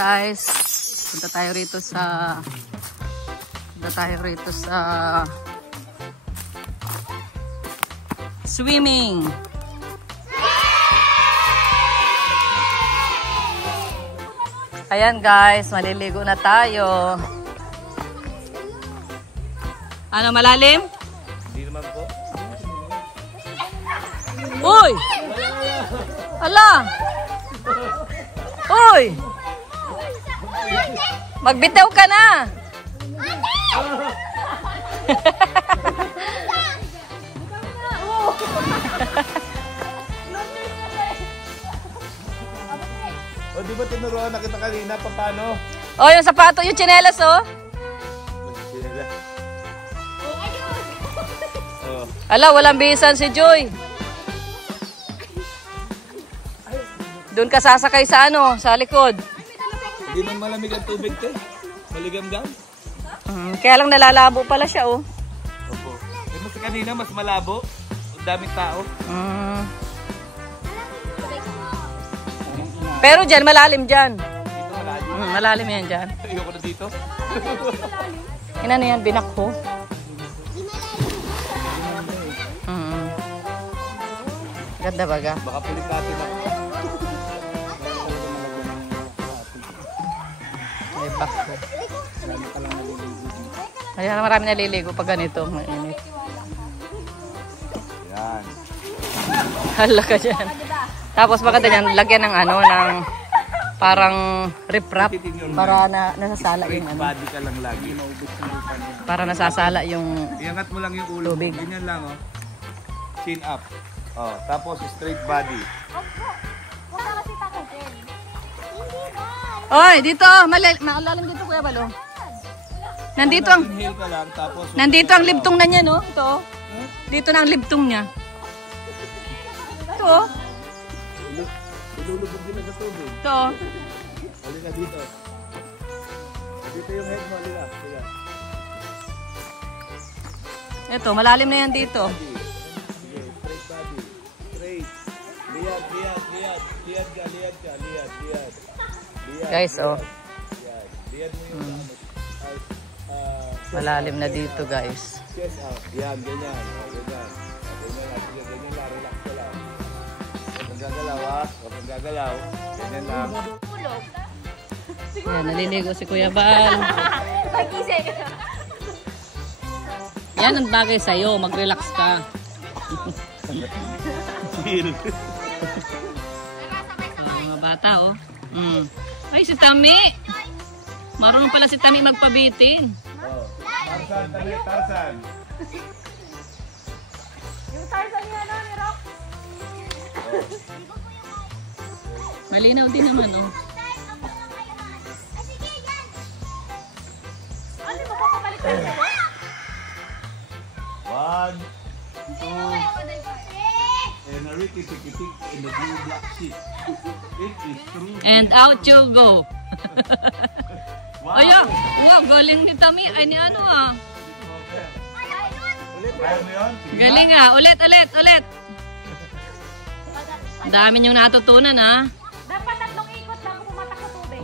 guys, punta tayo rito sa swimming. Ayan guys, maliligo na tayo. Ano, malalim? Hindi naman po. Uy! Ala! Uy! Magbitaw ka na! O di ba tinuruan na kita kanina paano? Oh, yung sapato, yung tsinelas oh. Ala, walang bisan si Joy. Doon ka sasakay sa ano, sa likod. Hindi man malamig ang tubig, te. Maligam-gam. Kaya lang nalalabo pala siya, oh. Opo. Eh, mas kanina, mas malabo. Ang daming tao. Pero dyan, malalim dyan. Dito malalim. Malalim yan dyan. Ayoko na dito. Inano yan, binakho. Ganda baga. Baka pulikatin ako. May bakho. Kaya marami naliligo pag ganito, mainit. Yan. Hala ka dyan. Tapos maganda dyan, lagyan ng ano, ng parang rip-rap para nasasala yung ano. Body ka lang lagi. Para nasasala yung iangat mo lang yung ulo. tubig. Ganyan lang, oh. Chin up. Oh, tapos straight body. Oy, dito, malalim dito Kuya Balo. Nandito ang Inhale ka lang, tapos nandito ang libtong na niya, no? Ito. Dito na ang libtong niya. Ito. ilulubog din na sa tubig. Ito. Halika dito. Dito yung head mo, halika. Ito, malalim na yan dito. Straight body. Straight. Liad ka. Guys, oh. Liad mo yung Malalim na dito, guys. chest out. Yan, ganyan. Ganyan. Ganyan lang. Relax ka lang. Huwag kang gagalaw, ha? Huwag kang gagalaw. Ganyan lang. Yan, naliligo si Kuya Bal. Yan ang bagay sa'yo, mag-relax ka. Chill. Mga bata, oh. Ay, si Tami. Marunong pala si Tami magpabitin. Oh. Tarzan, Tami, Tarzan. Yung Tarzan niya na, ni Rock. Malinaw din naman, oh. Ano mo papabalik tayo sa'yo? 1, 2, and a rikki-tikki-tik in the blue black sheep. It is true. And out you go. Wow. Ayan, galing ni Tami. Ay, ni ano, ah. Kaya mo yun? Sige na. Galing, ah. Ulit. Ang dami niyong natutunan, ah. Dapat 3 ikot bago pumatak sa tubig.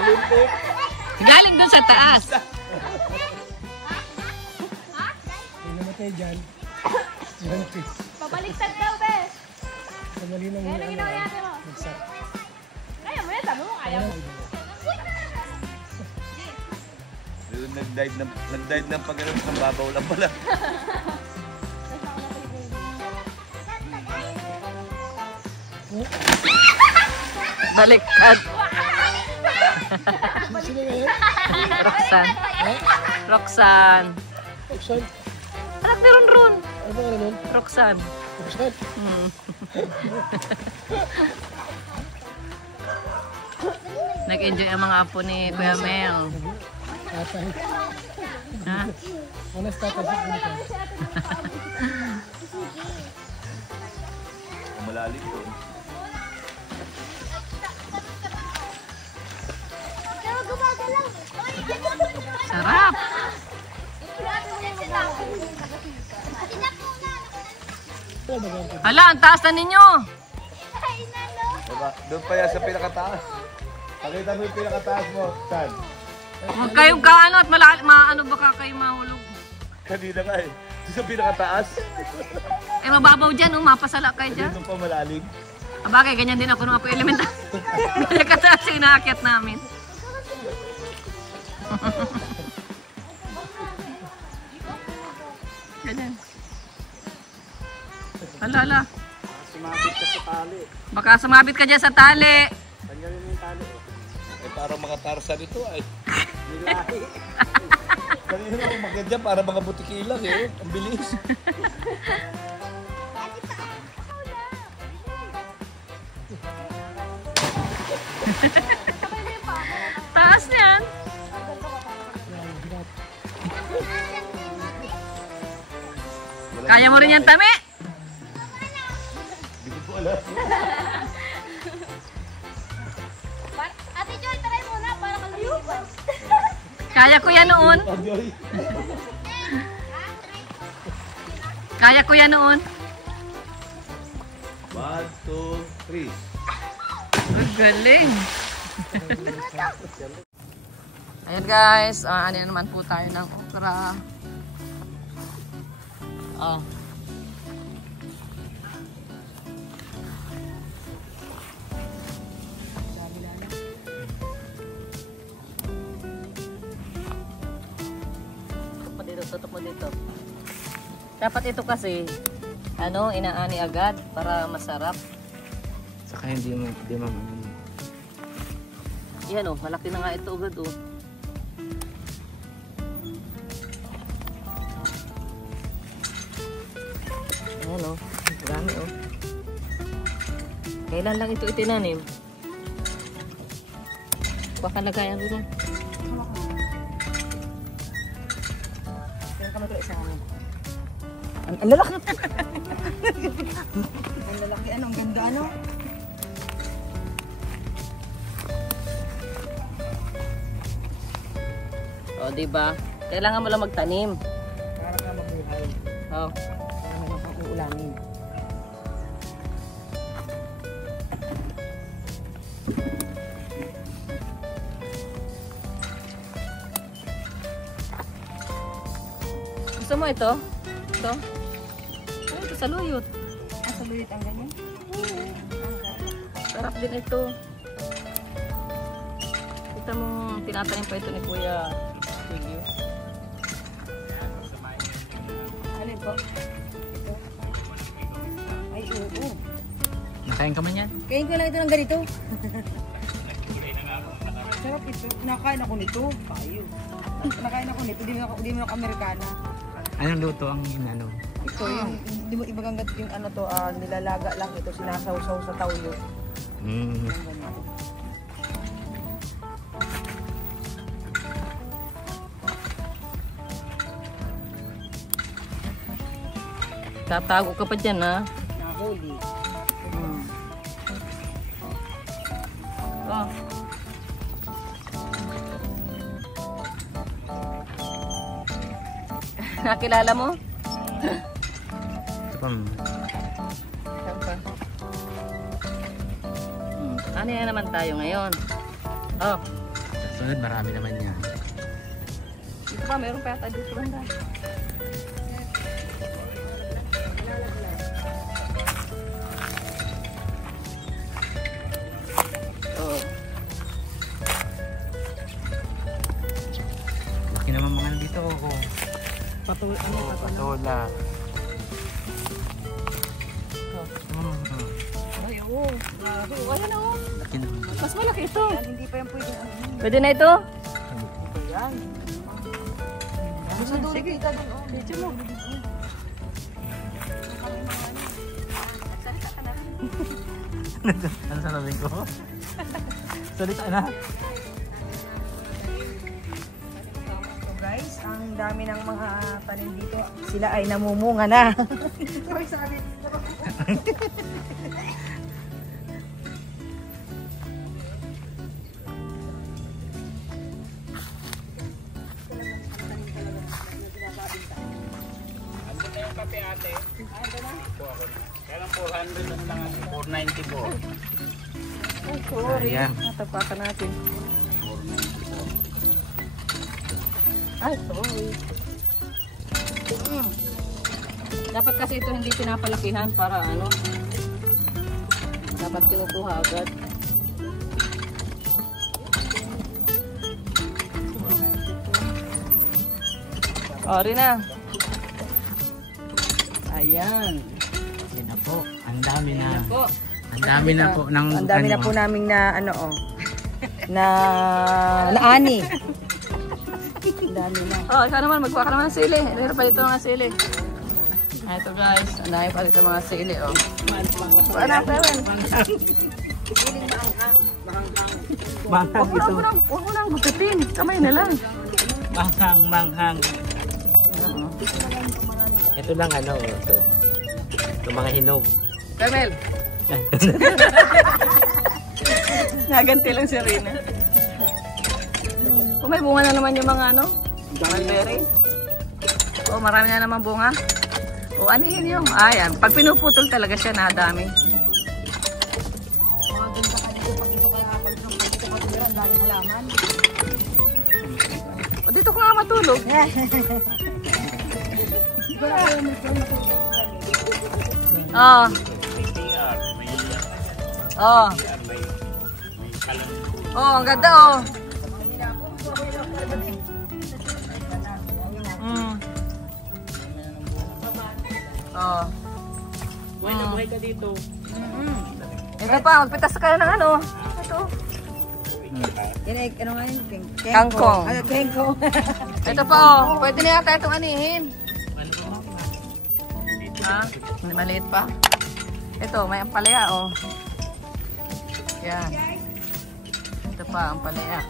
Olympic. Galing doon sa taas. Namatay dyan. Pabaliktad daw, be. Sa mali ng Kaya nang ginawa natin mo. Kaya mo yan, sabi mo, kaya mo. Nag-dive ng pag-alam ng babaw lang pala. Baliktad. Sino ngayon? Roxanne. Roxanne? Roxanne. Anak ni Ron. Ano ba nga nun? Roxanne. Roxanne? Nag-enjoy ang mga apo ni Kuya Mel. Tatay. Ha? Honest tatay sa puno. Malalim ko. Sarap. Hala, ang taas na ninyo. Diba? Doon pa yan sa pinakataas. Pakita mo yung pinakataas mo, San. Huwag kayong kaano at maano baka kayo mahulog. Kanina ka eh. Sa pinakataas. Eh mababaw dyan, mapasala kayo dyan. Ganun pa malalim. Abagay, ganyan din ako nung ako elemental. Ganyan kataas yung inaakyat namin. Ganyan. Alala. Sumabit ka sa tali. Baka sumabit ka dyan sa tali. Tanggalin mo yung tali. Eh parang mga Tarzan ito ay. Nilahi. Kanina na umakyat dyan para mga butiki lang eh. Ang bilis. Taas niyan. Kaya mo rin yan, Tami? Hindi ko alam. Ate Joy, try muna para kaluluwas. Kaya ko yan noon. Joy. Kaya ko yan noon. 1, 2, 3. Ang galing. Ayan guys, ano naman po tayo ng okra. Oh. Tutok mo dito. Dapat ito kasi, inaani agad para masarap. Saka hindi mo Yan oh, malaki na nga ito agad oh. Ayan oh, marami oh. Kailan lang ito itinanim? Baka lagayan doon. Kaya kami ito isang ang lalaki. Ang lalaki ang ganda O, diba? Kailangan mo lang magtanim. Para ka mabuhay. Oh. Para may makuulamin. Gusto mo ito? Ito? Ay, ito sa luyot. Sa luyot ang ganyan? Sarap din ito. Kita mo, tinatanim pa ito ni Kuya Silvio. Ano po? Ay, oo. Nakain ka man yan? Kain ko lang ito ng ganito. Sarap ito. Nakain ako nito. Payo. Nakain ako nito. Di mo Amerikana. Anong luto ang ano? Ito yung, di mo ibagangat yung nilalaga lang ito. Sinasaw-saw sa tawyo. Mm. Tatago ka pa dyan, ha? Nahuli. Oh. Nakilala mo? Ito pa. Ano yan naman tayo ngayon? Oh. Sa sunod marami naman yan. Dito pa, meron pa yata dito banda. Oh. Laki naman mga dito. Oh. Patola. Ay, oo. Grabe. Wala na, oh. Laki naman. Mas malaki ito. Hindi pa yan pwede. Pwede na ito? Yan. Sa dulo kita dun. Dito mo. Ano sasabihin ko? Salita na. So guys, ang dami ng mga tanim dito. Sila ay namumunga na. Sabay sabi. Kaya lang 400 lang ate. 490 po. Ay, sorry. Ayan. Natapakan natin. Ay, sorry. Dapat kasi ito hindi pinapalakihan para ano. Dapat kinukuha agad. Sorry na. Ayan. Yan na po. Ang dami na. Po. Ang dami na po ng Ang dami na po naming na ano na ani. Ang dami na. Oh, ikaw naman, magkuha ka naman ng sili. Meron pa dito mga sili. Ito guys, ang dami pa dito mga sili, oh. Ano, Kevin? Manghang ito. Huwag mo nang gupitin. Kamay na lang. Manghang. Ito lang ano, ito. Ito mga hinog. Kevin. Naganti lang si Rina. Kung may bunga na naman yung mga ano, mulberry. Oh, marami na naman bunga. O, ano yun yung? Ayan. Pag pinuputol talaga siya, nadami. O, dito ko nga matulog. Oh. Oh. Oh, ang ganda oh. Oh. Buhay na buhay ka dito. Ito pa, magpitas kayo ng ano. Ito. Yan ay ano nga yun? Kangkong. Ano, kengkong. Ito pa oh. Pwede na yata itong anihin. Ha? Maliit pa. Ito, may ampalaya oh. Yan. Ito pa, ampalaya.